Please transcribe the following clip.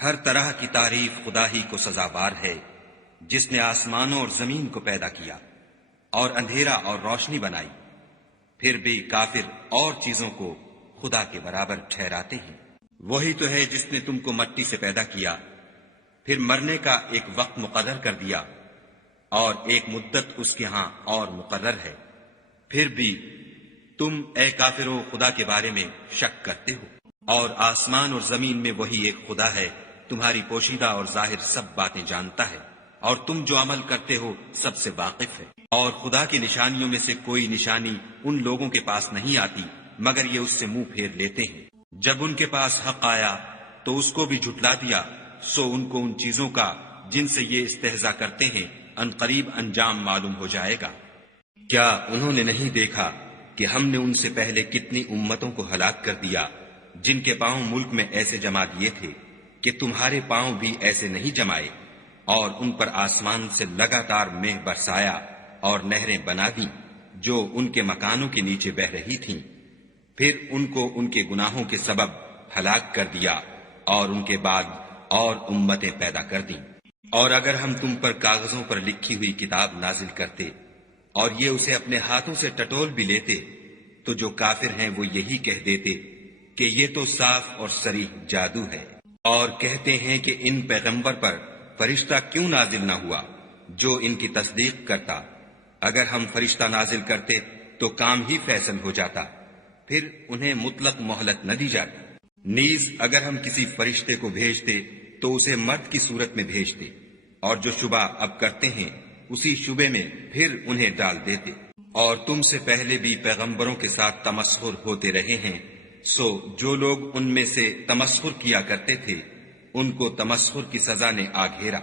ہر طرح کی تعریف خدا ہی کو سزاوار ہے، جس نے آسمانوں اور زمین کو پیدا کیا اور اندھیرا اور روشنی بنائی۔ پھر بھی کافر اور چیزوں کو خدا کے برابر ٹھہراتے ہیں۔ وہی تو ہے جس نے تم کو مٹی سے پیدا کیا، پھر مرنے کا ایک وقت مقرر کر دیا، اور ایک مدت اس کے ہاں اور مقرر ہے۔ پھر بھی تم اے کافرو خدا کے بارے میں شک کرتے ہو، اور آسمان اور زمین میں وہی ایک خدا ہے، تمہاری پوشیدہ اور ظاہر سب باتیں جانتا ہے، اور تم جو عمل کرتے ہو سب سے واقف ہے۔ اور خدا کی نشانیوں میں سے کوئی نشانی ان لوگوں کے پاس نہیں آتی مگر یہ اس سے منہ پھیر لیتے ہیں۔ جب ان کے پاس حق آیا تو اس کو بھی جھٹلا دیا، سو ان کو ان چیزوں کا جن سے یہ استہزاء کرتے ہیں ان قریب انجام معلوم ہو جائے گا۔ کیا انہوں نے نہیں دیکھا کہ ہم نے ان سے پہلے کتنی امتوں کو ہلاک کر دیا جن کے پاؤں ملک میں ایسے جما دیے تھے کہ تمہارے پاؤں بھی ایسے نہیں جمائے، اور ان پر آسمان سے لگاتار مہ برسایا اور نہریں بنا دیں جو ان کے مکانوں کے نیچے بہ رہی تھیں۔ پھر ان کو ان کے گناہوں کے سبب ہلاک کر دیا، اور ان کے بعد اور امتیں پیدا کر دیں۔ اور اگر ہم تم پر کاغذوں پر لکھی ہوئی کتاب نازل کرتے اور یہ اسے اپنے ہاتھوں سے ٹٹول بھی لیتے تو جو کافر ہیں وہ یہی کہہ دیتے کہ یہ تو صاف اور صریح جادو ہے، اور کہتے ہیں کہ ان پیغمبر پر فرشتہ کیوں نازل نہ ہوا جو ان کی تصدیق کرتا۔ اگر ہم فرشتہ نازل کرتے تو کام ہی فیصل ہو جاتا، پھر انہیں مطلق مہلت نہ دی جاتی۔ نیز اگر ہم کسی فرشتے کو بھیجتے تو اسے مرد کی صورت میں بھیجتے، اور جو شبہ اب کرتے ہیں اسی شبے میں پھر انہیں ڈال دیتے۔ اور تم سے پہلے بھی پیغمبروں کے ساتھ تمسخر ہوتے رہے ہیں، سو جو لوگ ان میں سے تمسخر کیا کرتے تھے ان کو تمسخر کی سزا نے آ گھیرا۔